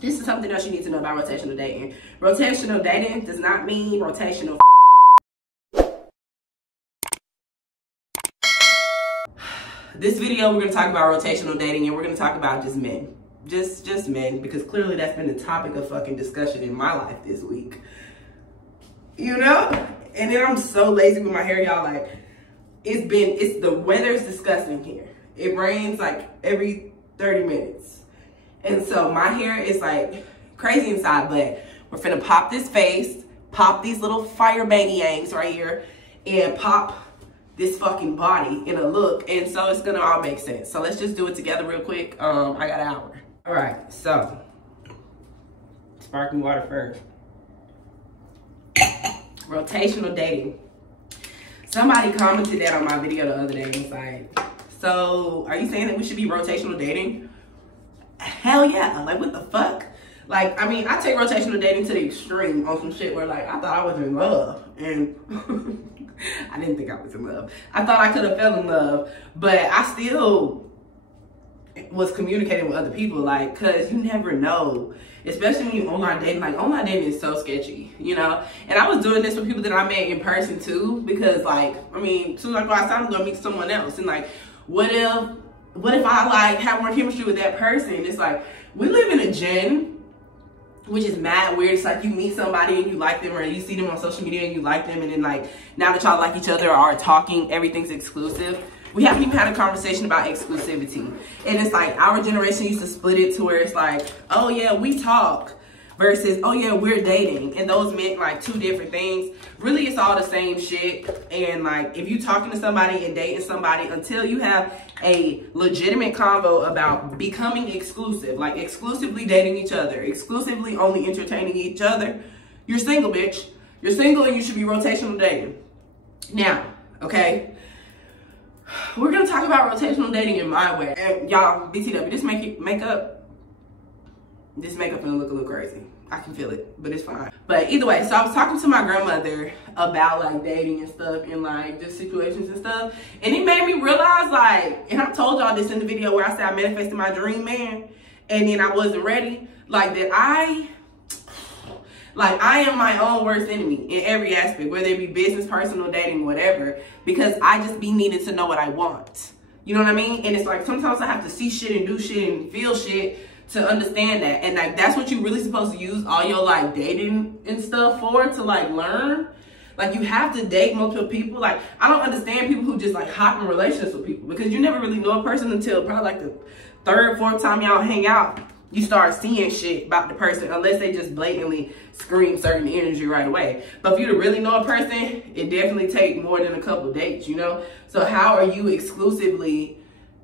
This is something else you need to know about rotational dating. Rotational dating does not mean rotational. This video, we're gonna talk about rotational dating, and we're gonna talk about just men. Just men, because clearly that's been the topic of fucking discussion in my life this week. You know? And then I'm so lazy with my hair, y'all. Like, the weather's disgusting here. It rains like every 30 minutes. And so my hair is like crazy inside, but we're finna pop this face, pop these little fire maniacs right here, and pop this fucking body in a look. And so it's gonna all make sense. So let's just do it together real quick. I got an hour. All right, so sparkling water first. Rotational dating. Somebody commented that on my video the other day and was like, so are you saying that we should be rotational dating? Hell yeah, like what the fuck? Like, I mean, I take rotational dating to the extreme on some shit where like, I thought I was in love and I didn't think I was in love. I thought I could have fell in love, but I still was communicating with other people, like, cause you never know, especially when you online dating. Like, online dating is so sketchy, you know? And I was doing this with people that I met in person too, because like, I mean, soon as I go outside, I'm gonna meet someone else. And like, what if I like have more chemistry with that person? It's like, we live in a gen, which is mad weird. It's like you meet somebody and you like them, or you see them on social media and you like them, and then like, now that y'all like each other or are talking, everything's exclusive. We haven't even had a conversation about exclusivity. And it's like, our generation used to split it to where it's like, oh yeah, we talk, versus, oh yeah, we're dating. And those meant like two different things. Really, it's all the same shit. And like, if you talking to somebody and dating somebody, until you have a legitimate convo about becoming exclusive, like exclusively dating each other, exclusively only entertaining each other, you're single, bitch. You're single and you should be rotational dating. Now, okay, we're gonna talk about rotational dating in my way. And y'all, BTW, this makeup gonna look a little crazy. I can feel it, but it's fine. But either way, so I was talking to my grandmother about like dating and stuff, and like just situations and stuff. And it made me realize, like, and I told y'all this in the video where I said I manifested my dream man, and then I wasn't ready. Like, that I am my own worst enemy in every aspect, whether it be business, personal, dating, whatever, because I just be needing to know what I want. You know what I mean? And it's like, sometimes I have to see shit and do shit and feel shit to understand that. And like, that's what you really supposed to use all your like dating and stuff for, to like learn. Like, you have to date multiple people. Like, I don't understand people who just like hop in relationships with people, because you never really know a person until probably like the third, fourth time y'all hang out. You start seeing shit about the person, unless they just blatantly scream certain energy right away. But for you to really know a person, it definitely takes more than a couple dates, you know? So how are you exclusively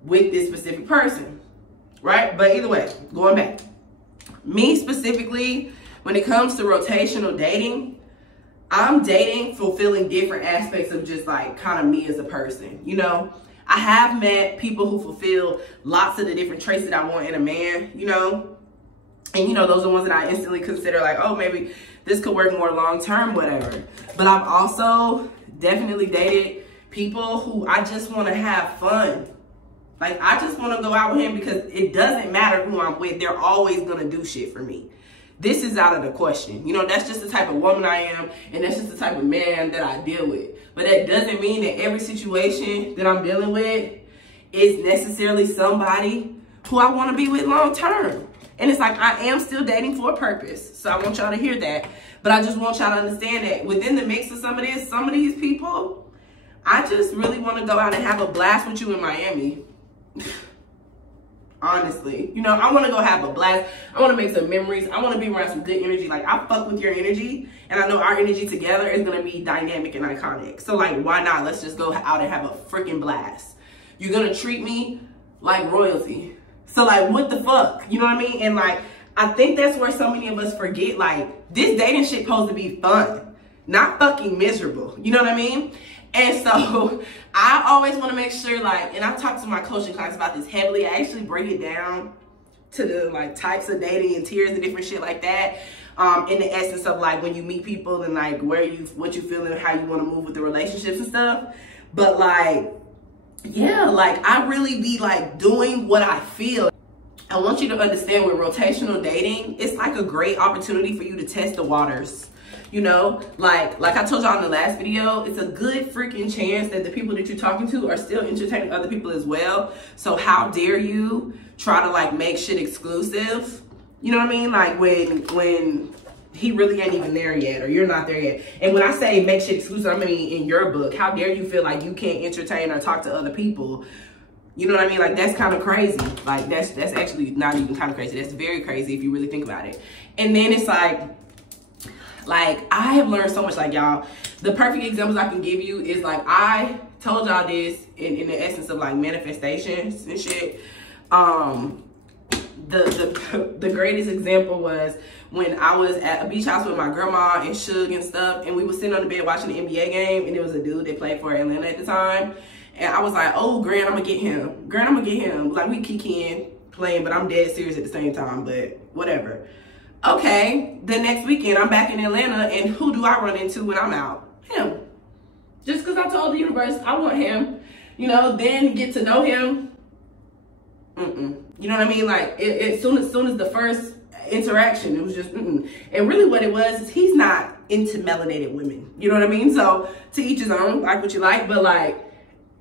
with this specific person, right? But either way, going back. Me specifically, when it comes to rotational dating, I'm dating fulfilling different aspects of just like kind of me as a person, you know? I have met people who fulfill lots of the different traits that I want in a man, you know? And, you know, those are the ones that I instantly consider like, oh, maybe this could work more long-term, whatever. But I've also definitely dated people who I just want to have fun. Like, I just want to go out with him because it doesn't matter who I'm with. They're always going to do shit for me. This is out of the question. You know, that's just the type of woman I am, and that's just the type of man that I deal with. But that doesn't mean that every situation that I'm dealing with is necessarily somebody who I want to be with long term. And it's like, I am still dating for a purpose. So I want y'all to hear that. But I just want y'all to understand that within the mix of some of these people, I just really want to go out and have a blast with you in Miami. Honestly, you know, I want to go have a blast. I want to make some memories. I want to be around some good energy. Like, I fuck with your energy, and I know our energy together is going to be dynamic and iconic. So like, why not? Let's just go out and have a freaking blast. You're going to treat me like royalty. So like, what the fuck? You know what I mean? And like, I think that's where so many of us forget, like, this dating shit supposed to be fun, not fucking miserable. You know what I mean? And so I always want to make sure, like, and I've talked to my coaching clients about this heavily. I actually break it down to the like types of dating and tiers and different shit like that. In the essence of like when you meet people and like what you feel and how you want to move with the relationships and stuff. But like, yeah, like I really be like doing what I feel. I want you to understand with rotational dating, it's like a great opportunity for you to test the waters. You know, like I told y'all in the last video, it's a good freaking chance that the people that you're talking to are still entertaining other people as well. So how dare you try to like make shit exclusive? You know what I mean? Like when he really ain't even there yet, or you're not there yet. And when I say make shit exclusive, I mean in your book, how dare you feel like you can't entertain or talk to other people? You know what I mean? Like, that's kind of crazy. Like, that's actually not even kind of crazy. That's very crazy if you really think about it. And then it's like I have learned so much. Like, y'all, the perfect examples I can give you is like, I told y'all this in the essence of like manifestations and shit. The greatest example was when I was at a beach house with my grandma and Suge and stuff, and we were sitting on the bed watching the NBA game, and there was a dude that played for Atlanta at the time. And I was like, oh, Grant, I'm gonna get him. Grant, I'm gonna get him. Like, we kikiing, playing, but I'm dead serious at the same time, but whatever. Okay, the next weekend, I'm back in Atlanta, and who do I run into when I'm out? Him. Just because I told the universe I want him, you know, then get to know him. You know what I mean? Like, as soon as the first interaction, it was just, And really what it was is he's not into melanated women. You know what I mean? So, to each his own, like what you like, but like,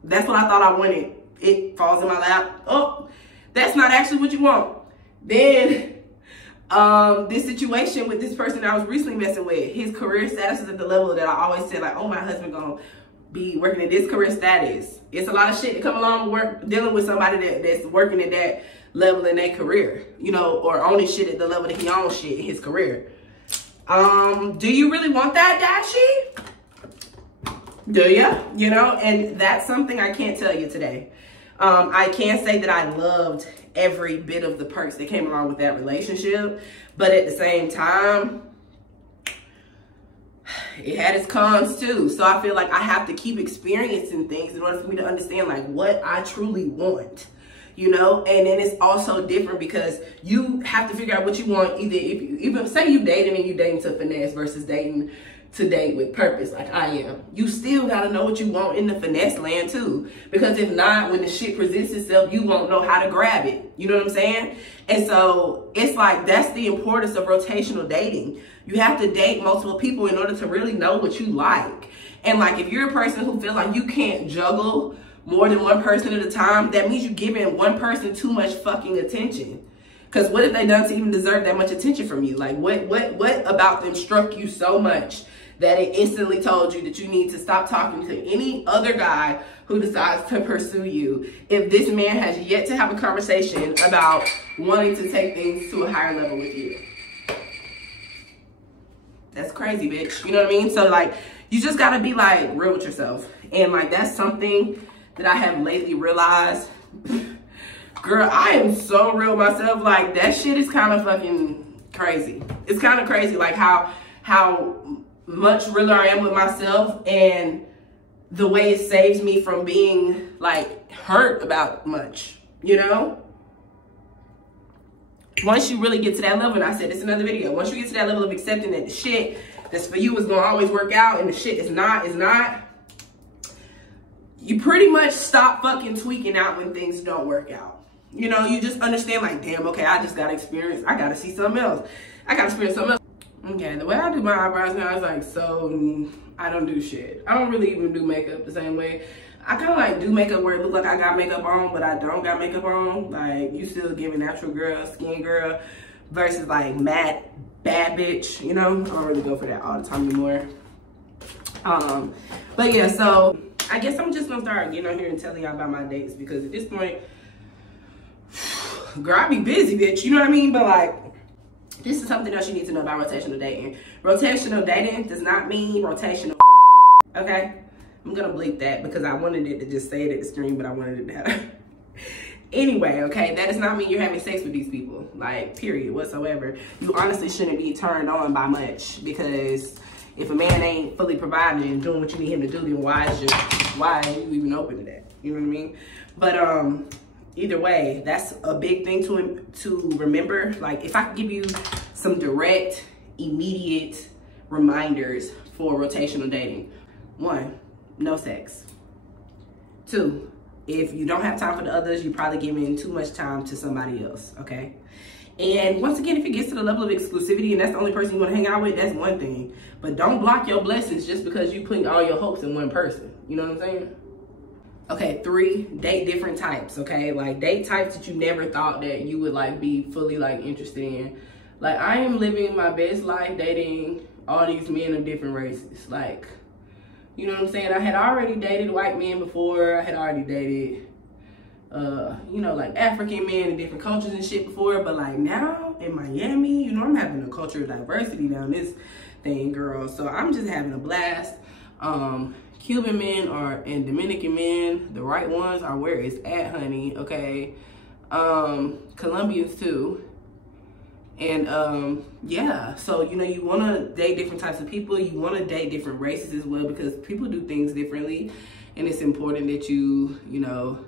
that's what I thought I wanted. It falls in my lap. Oh, that's not actually what you want. Then, this situation with this person I was recently messing with, his career status is at the level that I always said, like, oh, my husband gonna be working at this career status. It's a lot of shit to come along with dealing with somebody that's working at that level in their career, you know, or owning shit at the level that he owns shit in his career. Do you really want that, Dashi? Do ya? You know, and that's something I can't tell you today. I can't say that I loved every bit of the perks that came along with that relationship, but at the same time, it had its cons too. So I feel like I have to keep experiencing things in order for me to understand like what I truly want, you know. And then it's also different because you have to figure out what you want. Either if you even say you dating and you dating to finesse versus dating to date with purpose like I am, you still gotta know what you want in the finesse land too, because if not, when the shit presents itself, you won't know how to grab it. You know what I'm saying? And so it's like, that's the importance of rotational dating. You have to date multiple people in order to really know what you like. And like, if you're a person who feels like you can't juggle more than one person at a time, that means you're giving one person too much fucking attention. Because what have they done to even deserve that much attention from you? Like, what about them struck you so much that it instantly told you that you need to stop talking to any other guy who decides to pursue you, if this man has yet to have a conversation about wanting to take things to a higher level with you? That's crazy, bitch. You know what I mean? So like, you just gotta be like real with yourself. And like, that's something that I have lately realized. Girl, I am so real myself. Like, that shit is kind of fucking crazy. It's kind of crazy, like how much realer I am with myself, and the way it saves me from being like hurt about much, you know? Once you really get to that level, and I said this in another video, once you get to that level of accepting that the shit that's for you is gonna always work out and the shit is not, you pretty much stop fucking tweaking out when things don't work out. You know, you just understand like, damn, okay, I just gotta experience, I gotta see something else. I gotta experience something else. Okay, the way I do my eyebrows now is like, so I don't do shit. I don't really even do makeup the same way. I kind of like do makeup where it look like I got makeup on, but I don't got makeup on. Like, you still giving natural girl, skin girl, versus like matte, bad bitch, you know? I don't really go for that all the time anymore. But yeah, so I guess I'm just gonna start getting on here and telling y'all about my dates, because at this point, girl, I be busy, bitch, you know what I mean? But like, this is something else you need to know about rotational dating. Rotational dating does not mean rotational, okay? I'm gonna bleep that because I wanted it to just say it at the screen, but I wanted it to have. Anyway, okay, that does not mean you're having sex with these people, like, period, whatsoever. You honestly shouldn't be turned on by much, because if a man ain't fully providing and doing what you need him to do, then why are you even open to that? You know what I mean? But either way, that's a big thing to remember. Like, if I could give you some direct, immediate reminders for rotational dating. 1, no sex. 2, if you don't have time for the others, you're probably giving too much time to somebody else, okay? And once again, if it gets to the level of exclusivity and that's the only person you want to hang out with, that's one thing. But don't block your blessings just because you putting all your hopes in one person. You know what I'm saying? Okay, 3, date different types, okay? Like, date types that you never thought that you would, like, be fully, like, interested in. Like, I am living my best life dating all these men of different races. Like, you know what I'm saying? I had already dated white men before. I had already dated, you know, like, African men and different cultures and shit before. But, like, now in Miami, you know, I'm having a culture of diversity down this thing, girl. So I'm just having a blast. Cuban men and Dominican men, the right ones are where it's at, honey, okay? Colombians too. And yeah, so, you know, you want to date different types of people. You want to date different races as well, because people do things differently. And it's important that you know,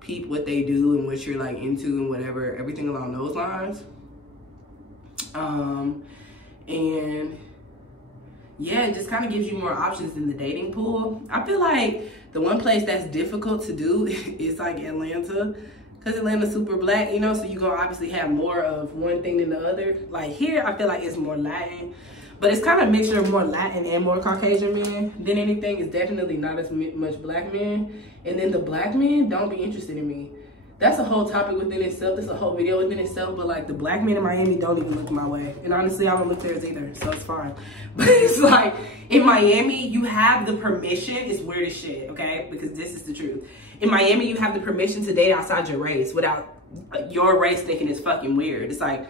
peep what they do and what you're, like, into and whatever, everything along those lines. And yeah, it just kind of gives you more options in the dating pool. I feel like the one place that's difficult to do is, like, Atlanta. Because Atlanta's super black, you know, so you're going to obviously have more of one thing than the other. Like, here, I feel like it's more Latin. But it's kind of a mixture of more Latin and more Caucasian men than anything. It's definitely not as much black men. And then the black men don't be interested in me. That's a whole topic within itself. That's a whole video within itself. But, like, the black men in Miami don't even look my way. And honestly, I don't look theirs either, so it's fine. But it's like, in Miami, you have the permission. It's weird as shit, okay? Because this is the truth. In Miami, you have the permission to date outside your race without your race thinking it's fucking weird. It's like,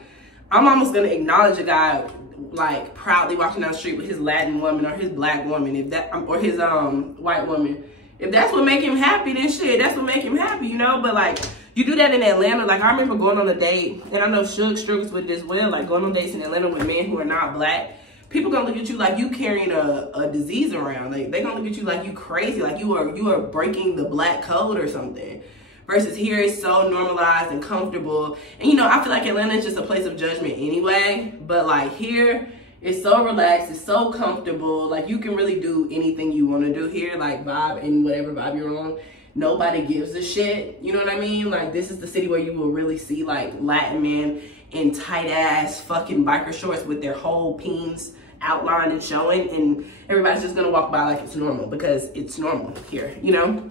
I'm almost going to acknowledge a guy, like, proudly walking down the street with his Latin woman or his black woman, if that, or his white woman. If that's what make him happy, then shit, that's what make him happy, you know? But, like, you do that in Atlanta. Like, I remember going on a date, and I know Suge struggles with it as well, like, going on dates in Atlanta with men who are not black. People gonna look at you like you carrying a disease around. Like, they gonna look at you like you crazy, like you are breaking the black code or something. Versus here, it's so normalized and comfortable. And, you know, I feel like Atlanta is just a place of judgment anyway. But, like, here, it's so relaxed, it's so comfortable. Like, you can really do anything you want to do here, like, vibe and whatever vibe you're on. Nobody gives a shit, you know what I mean? Like, this is the city where you will really see, like, Latin men in tight-ass fucking biker shorts with their whole peens outlined and showing, and everybody's just gonna walk by like it's normal because it's normal here, you know?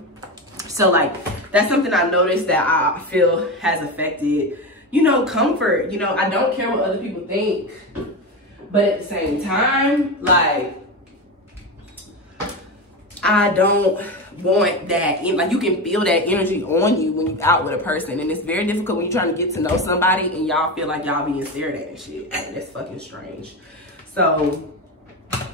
So, like, that's something I noticed that I feel has affected, you know, comfort. You know, I don't care what other people think, but at the same time, like, I don't want that, like, you can feel that energy on you when you're out with a person, and it's very difficult when you're trying to get to know somebody and y'all feel like y'all being stared at and shit. That's fucking strange. So,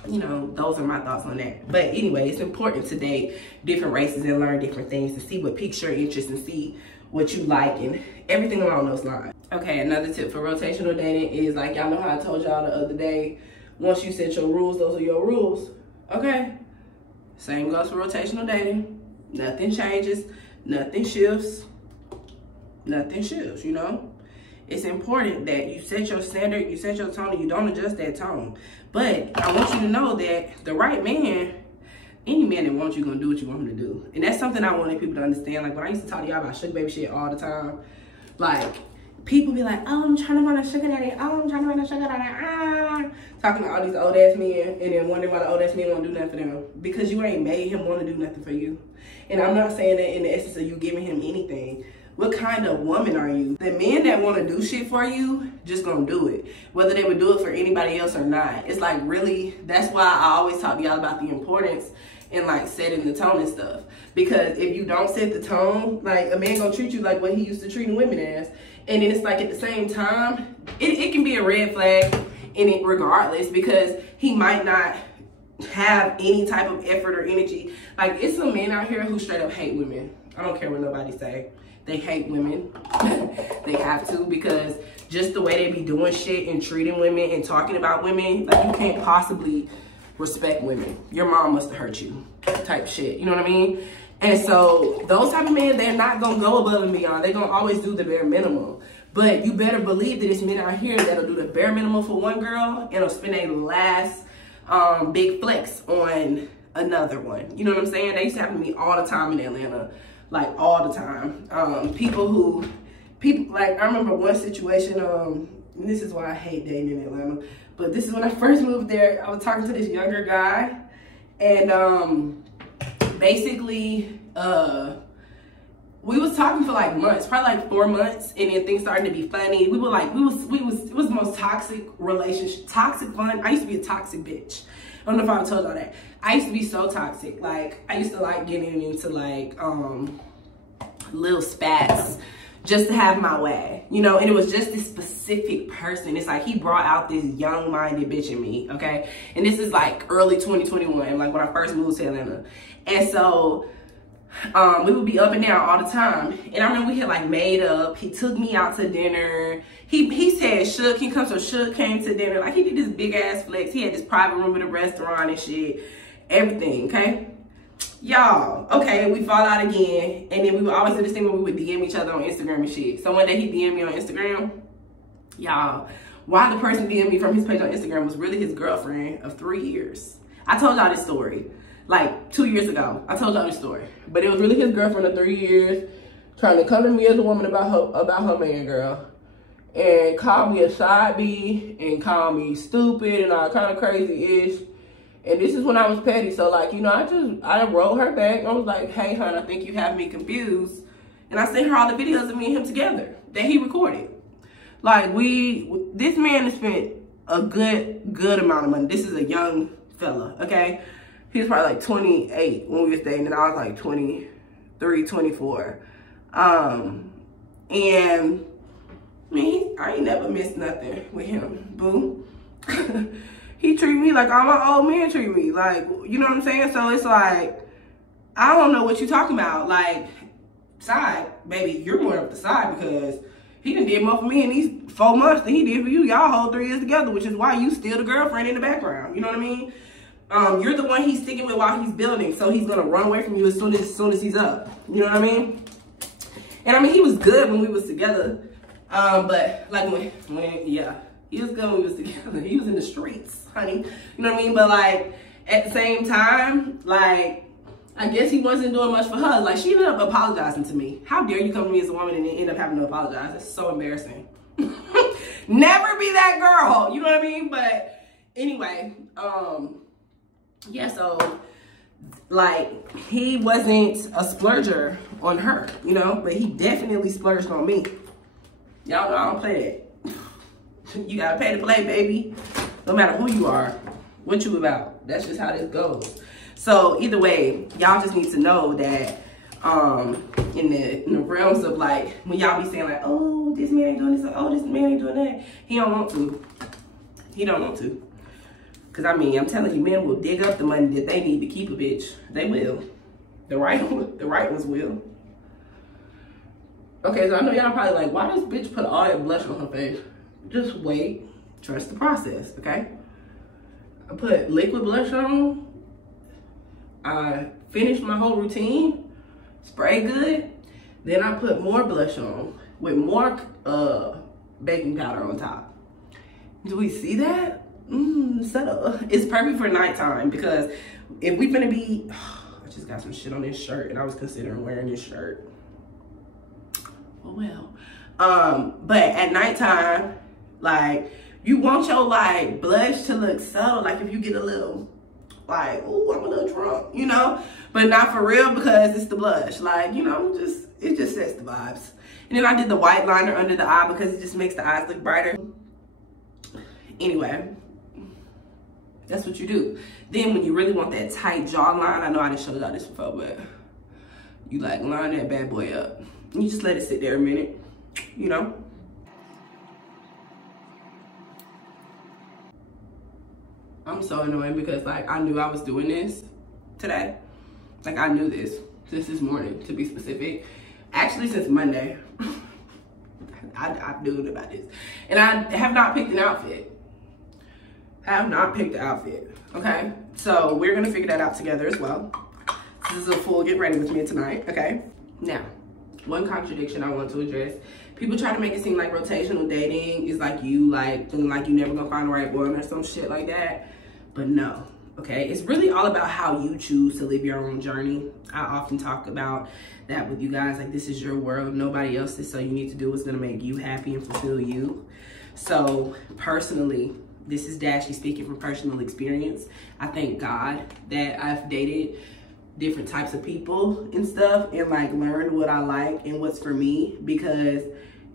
you know, those are my thoughts on that. But anyway, it's important to date different races and learn different things to see what piques your interest and see what you like and everything along those lines. Okay, another tip for rotational dating is, like, y'all know how I told y'all the other day, once you set your rules, those are your rules. Okay, same goes for rotational dating. Nothing changes, nothing shifts, you know? It's important that you set your standard, you set your tone, and you don't adjust that tone. But I want you to know that the right man, any man that wants you, gonna do what you want him to do. And that's something I wanted people to understand. Like, when I used to talk to y'all about sugar baby shit all the time, like, people be like, oh, I'm trying to find a sugar daddy. Oh, I'm trying to find a sugar daddy. Talking to all these old ass men and then wondering why the old ass men won't do nothing for them. Because you ain't made him want to do nothing for you. And I'm not saying that in the essence of you giving him anything. What kind of woman are you? The men that want to do shit for you, just gonna do it. Whether they would do it for anybody else or not. It's like, really, that's why I always talk to y'all about the importance in, like, setting the tone and stuff. Because if you don't set the tone, like, a man gonna treat you like what he used to treating women as. And then it's like, at the same time, it can be a red flag in it regardless, because he might not have any type of effort or energy. Like, it's some men out here who straight up hate women. I don't care what nobody say. They hate women. They have to, because just the way they be doing shit and treating women and talking about women, like, you can't possibly respect women. Your mom must have hurt you type shit. You know what I mean? And so those type of men, they're not going to go above and beyond. They're going to always do the bare minimum. But you better believe that it's men out here that'll do the bare minimum for one girl and will spend a last big flex on another one. You know what I'm saying? They used to happen to me all the time in Atlanta. like all the time. People like, I remember one situation, and this is why I hate dating in Atlanta, but this is when I first moved there. I was talking to this younger guy, and basically, we was talking for like months, probably like 4 months, and then things started to be funny. We were like, it was the most toxic relationship, toxic fun. I used to be a toxic bitch. I don't know if I told y'all that. I used to be so toxic. Like, I used to like getting into like little spats just to have my way, you know. And it was just this specific person. It's like he brought out this young-minded bitch in me, okay? And this is like early 2021, like when I first moved to Atlanta. And so we would be up and down all the time. And I remember we had like made up. He took me out to dinner. He said Shook, he comes from Shook, came to dinner. Like, he did this big ass flex. He had this private room in a restaurant and shit. Everything, okay? Y'all, okay, we fall out again. And then we would always do this thing where we would DM each other on Instagram and shit. So one day he DM'd me on Instagram. Y'all, why the person DM'd me from his page on Instagram was really his girlfriend of 3 years. I told y'all this story like 2 years ago. I told y'all this story. But it was really his girlfriend of 3 years trying to come to me as a woman about her man, girl. And call me a side B and call me stupid and all kind of crazy-ish. And this is when I was petty. So, like, you know, I wrote her back. I was like, hey, hon, I think you have me confused. And I sent her all the videos of me and him together that he recorded. Like, this man has spent a good amount of money. This is a young fella, okay? He was probably like 28 when we was dating, and I was like 23, 24. And me, I ain't never missed nothing with him, boo. He treat me like all my old men treat me. Like, you know what I'm saying? So it's like, I don't know what you talking about. Like, side, baby, you're more of the side, because he done did more for me in these 4 months than he did for you. Y'all hold 3 years together, which is why you still the girlfriend in the background. You know what I mean? You're the one he's sticking with while he's building, so he's gonna run away from you as soon as he's up. You know what I mean? And I mean, he was good when we was together. But like yeah, he was good when we was together. He was in the streets, honey. You know what I mean? But like, at the same time, like, I guess he wasn't doing much for her. Like, she ended up apologizing to me. How dare you come to me as a woman and then end up having to apologize? It's so embarrassing. Never be that girl. You know what I mean? But anyway, yeah, so like, he wasn't a splurger on her, you know, but he definitely splurged on me. Y'all know I don't play that. You gotta pay to play, baby. No matter who you are, what you about. That's just how this goes. So either way, y'all just need to know that in the realms of like, when y'all be saying like, oh, this man ain't doing this, or, oh, this man ain't doing that, he don't want to. He don't want to. Cause I mean, I'm telling you, men will dig up the money that they need to keep a bitch. They will. The right ones will. Okay, so I know y'all probably like, why does bitch put all that blush on her face? Just wait, trust the process, okay? I put liquid blush on. I finished my whole routine, spray good. Then I put more blush on with more baking powder on top. Do we see that? Subtle. It's perfect for nighttime, because if we finna be, I just got some shit on this shirt and I was considering wearing this shirt. Oh well. But at nighttime, like, you want your like blush to look subtle, like if you get a little like, oh, I'm a little drunk, you know, but not for real, because it's the blush, like, you know, it just sets the vibes. And then I did the white liner under the eye because it just makes the eyes look brighter. Anyway, that's what you do. Then when you really want that tight jawline, I know I didn't show y'all this before, but you like line that bad boy up. You just let it sit there a minute, you know. I'm so annoying because like, I knew I was doing this today. Like, I knew this morning, to be specific. Actually, since Monday, I knew about this. And I have not picked an outfit. Have not picked the outfit, okay? So we're gonna figure that out together as well. This is a full get ready with me tonight, okay? Now, one contradiction I want to address. People try to make it seem like rotational dating is like you like feeling like you never gonna find the right one or some shit like that. But no, okay? It's really all about how you choose to live your own journey. I often talk about that with you guys, like, this is your world, nobody else's, so you need to do what's gonna make you happy and fulfill you. So personally, this is Dashy speaking from personal experience. I thank God that I've dated different types of people and stuff, and like learned what I like and what's for me, because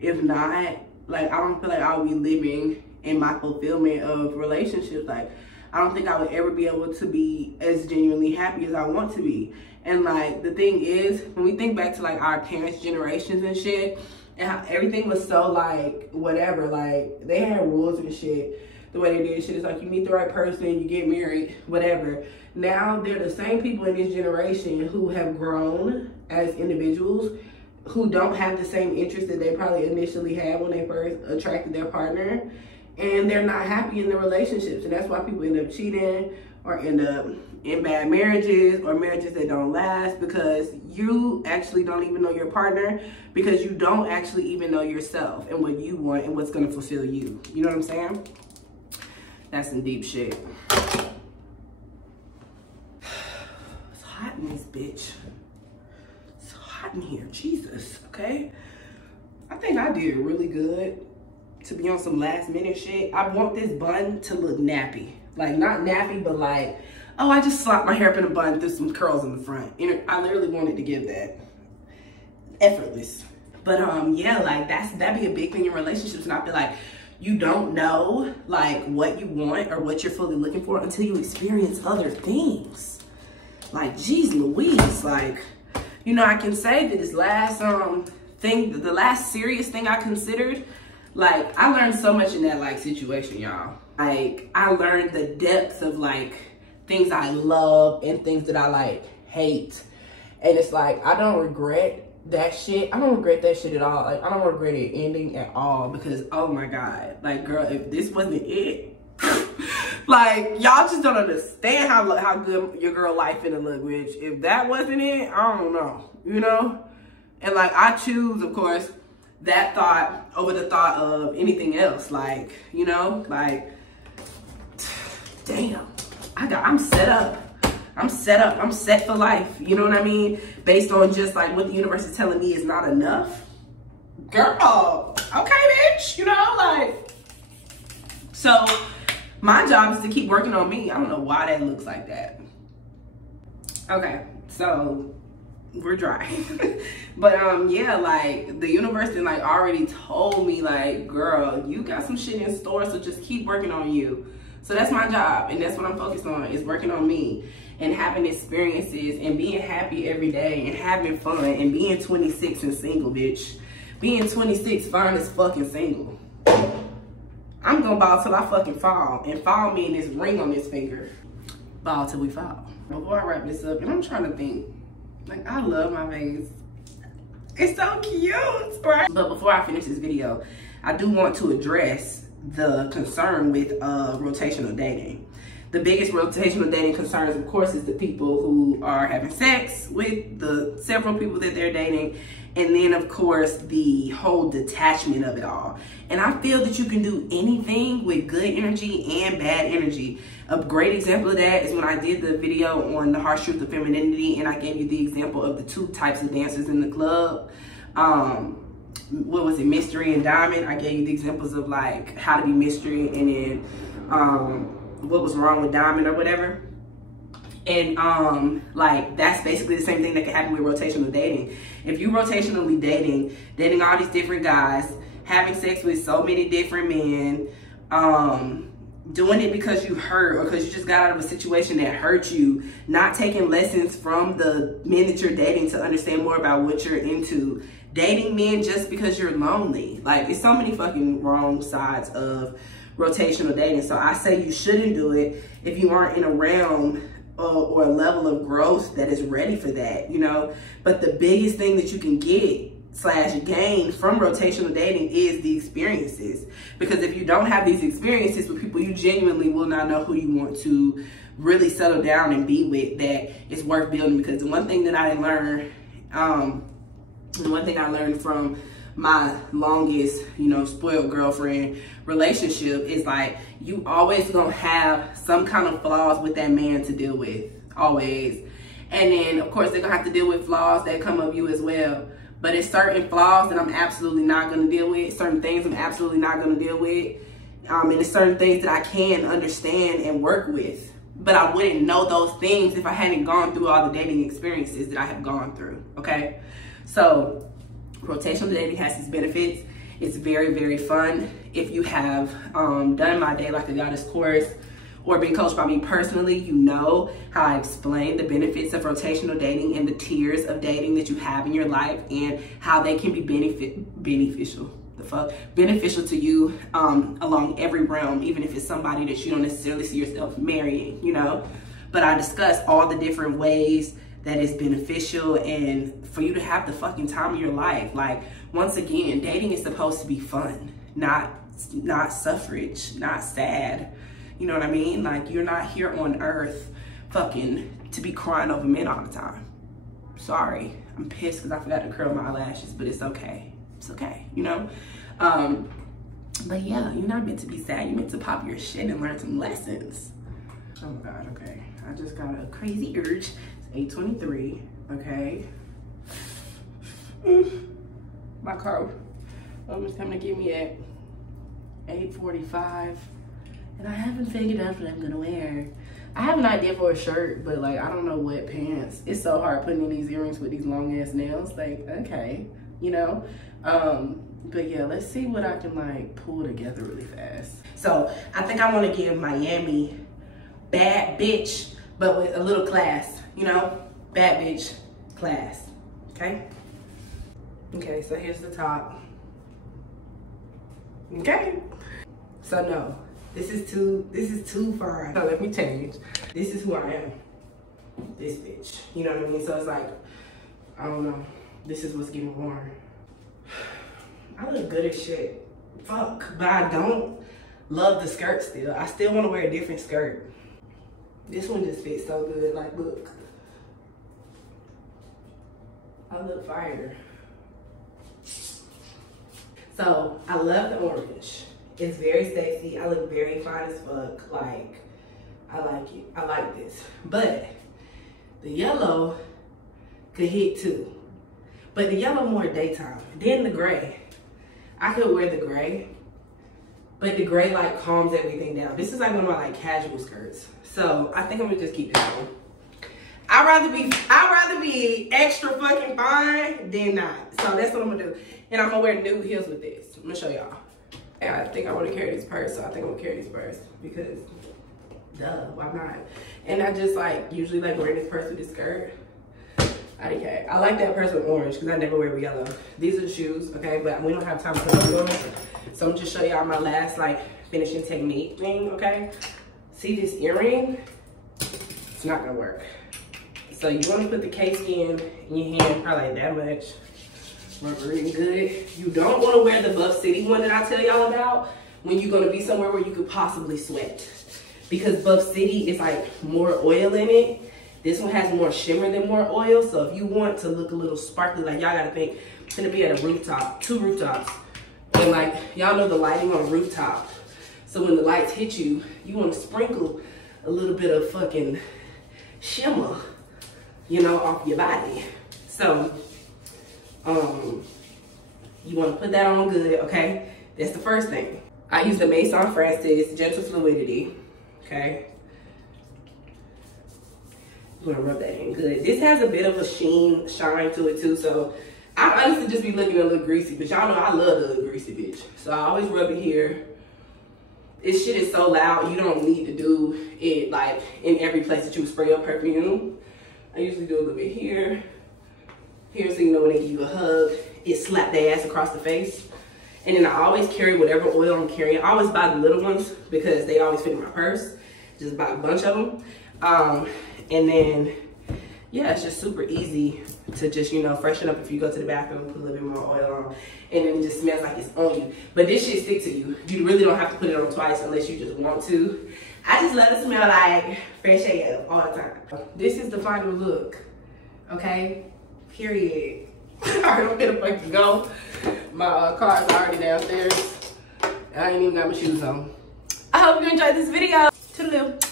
if not, like, I don't feel like I'll be living in my fulfillment of relationships. Like, I don't think I would ever be able to be as genuinely happy as I want to be. And like, the thing is, when we think back to like our parents' generations and shit, and how everything was so like whatever, like they had rules and shit. The way they did shit is like, you meet the right person, you get married, whatever. Now they're the same people in this generation who have grown as individuals, who don't have the same interests that they probably initially had when they first attracted their partner, and they're not happy in their relationships. And that's why people end up cheating or end up in bad marriages or marriages that don't last, because you actually don't even know your partner, because you don't actually even know yourself and what you want and what's gonna fulfill you. You know what I'm saying? That's some deep shit. It's hot in this bitch. It's hot in here, Jesus, okay? I think I did really good to be on some last minute shit. I want this bun to look nappy. Like, not nappy, but like, oh, I just slapped my hair up in a bun, threw some curls in the front. I literally wanted to give that. Effortless. But yeah, like that'd be a big thing in relationships. And I feel like you don't know like what you want or what you're fully looking for until you experience other things. Like, geez Louise, like, you know, I can say that this last thing, the last serious thing I considered, like, I learned so much in that like situation, y'all. Like, I learned the depths of like things I love and things that I like hate. And it's like, I don't regret that shit. I don't regret that shit at all. Like, I don't regret it ending at all, because oh my God, like, girl, if this wasn't it, like, y'all just don't understand how good your girl life finna look, which if that wasn't it, I don't know, you know? And like, I choose, of course, that thought over the thought of anything else. Like, you know, like, damn, I'm set up. I'm set up. I'm set for life. You know what I mean? Based on just like what the universe is telling me is not enough. Girl, okay, bitch. You know, like, so my job is to keep working on me. I don't know why that looks like that. Okay, so we're dry. But yeah, like, the universe then like already told me, like, girl, you got some shit in store, so just keep working on you. So that's my job, and that's what I'm focused on, is working on me and having experiences and being happy every day and having fun and being 26 and single, bitch. Being 26, fine as fucking single. I'm gonna ball till I fucking fall, and fall mean this ring on this finger. Ball till we fall. Before I wrap this up, and I'm trying to think, like, I love my face. It's so cute, right? But before I finish this video, I do want to address the concern with rotational dating. The biggest rotational dating concerns, of course, is the people who are having sex with the several people that they're dating. And then, of course, the whole detachment of it all. And I feel that you can do anything with good energy and bad energy. A great example of that is when I did the video on the harsh truth of femininity, and I gave you the example of the two types of dancers in the club. What was it, mystery and diamond. I gave you the examples of like how to be mystery, and then what was wrong with diamond or whatever. And like, that's basically the same thing that can happen with rotational dating. If you rotationally dating all these different guys, having sex with so many different men, doing it because you hurt or because you just got out of a situation that hurt you, not taking lessons from the men that you're dating to understand more about what you're into, dating men just because you're lonely. Like, it's so many fucking wrong sides of rotational dating. So I say you shouldn't do it if you aren't in a realm or a level of growth that is ready for that, you know? But the biggest thing that you can get / gain from rotational dating is the experiences. Because if you don't have these experiences with people, you genuinely will not know who you want to really settle down and be with that is worth building. Because the one thing that I learned, the one thing I learned from my longest, you know, spoiled girlfriend relationship, is like, you always gonna have some kind of flaws with that man to deal with, always. And then of course they're gonna have to deal with flaws that come of you as well. But it's certain flaws that I'm absolutely not gonna deal with, certain things I'm absolutely not gonna deal with. And there's certain things that I can understand and work with. But I wouldn't know those things if I hadn't gone through all the dating experiences that I have gone through, okay? So rotational dating has its benefits. It's very, very fun. If you have done my Date Like a Goddess course or been coached by me personally, you know how I explain the benefits of rotational dating and the tiers of dating that you have in your life and how they can be beneficial to you along every realm, even if it's somebody that you don't necessarily see yourself marrying, you know. But I discuss all the different ways that is beneficial and for you to have the fucking time of your life. Like, once again, dating is supposed to be fun, not suffrage, not sad. You know what I mean? Like, you're not here on earth fucking to be crying over men all the time. Sorry, I'm pissed because I forgot to curl my eyelashes, but it's okay. It's okay, you know? But yeah, you're not meant to be sad. You're meant to pop your shit and learn some lessons. Oh my God, okay. I just got a crazy urge. It's 8:23, okay? My car is coming to get me at 8:45. And I haven't figured out what I'm gonna wear. I have an idea for a shirt, but like, I don't know what pants. It's so hard putting in these earrings with these long ass nails. Like, okay, you know? But yeah, let's see what I can like pull together really fast. So I think I wanna give Miami bad bitch, but with a little class, you know? Bad bitch class, okay? Okay, so here's the top. Okay. So no, this is too far. So let me change. This is who I am. This bitch. You know what I mean? So it's like, I don't know. This is what's getting worn. I look good as shit. Fuck. But I don't love the skirt still. I still want to wear a different skirt. This one just fits so good. Like, look. I look fire. So I love the orange. It's very sexy. I look very fine as fuck. Like, I like it. I like this. But the yellow could hit too. But the yellow more daytime. Then the gray. I could wear the gray. But the gray like calms everything down. This is like one of my like casual skirts. So I think I'm gonna just keep this one. I'd rather be extra fucking fine than not. So that's what I'm gonna do. And I'm gonna wear nude heels with this. I'm gonna show y'all. And I think I wanna carry this purse, so I think I'm gonna carry this purse because duh, why not? And I just like usually like wearing this purse with this skirt. I like that purse with orange because I never wear yellow. These are the shoes, okay? But we don't have time to put them on. So I'm just show y'all my last like finishing technique thing, okay? See this earring? It's not gonna work. So you want to put the case in your hand, probably like that much. Rubbery good. You don't want to wear the Buff City one that I tell y'all about when you're gonna be somewhere where you could possibly sweat. Because Buff City is like more oil in it. This one has more shimmer than more oil. So if you want to look a little sparkly, like y'all gotta think, it's gonna be at a rooftop, 2 rooftops. And like, y'all know the lighting on a rooftop. So when the lights hit you, you wanna sprinkle a little bit of fucking shimmer, you know, off your body. So, you wanna put that on good, okay? That's the first thing. I use the Maison Francis Gentle Fluidity, okay? I'm gonna rub that in good. This has a bit of a shine to it too, so I honestly just be looking a little greasy, but y'all know I love a little greasy bitch. So I always rub it here. This shit is so loud, you don't need to do it like in every place that you spray your perfume. I usually do a little bit here, so you know when they give you a hug, it slap their ass across the face. And then I always carry whatever oil I'm carrying. I always buy the little ones because they always fit in my purse. Just buy a bunch of them. And then, yeah, it's just super easy to just, you know, freshen up if you go to the bathroom, put a little bit more oil on, and then it just smells like it's on you. But this shit stick to you. You really don't have to put it on twice unless you just want to. I just love it to smell like fresh air all the time. This is the final look, okay? Period. Alright, I'm finna fucking go. My car's already downstairs. I ain't even got my shoes on. I hope you enjoyed this video. Toodaloo.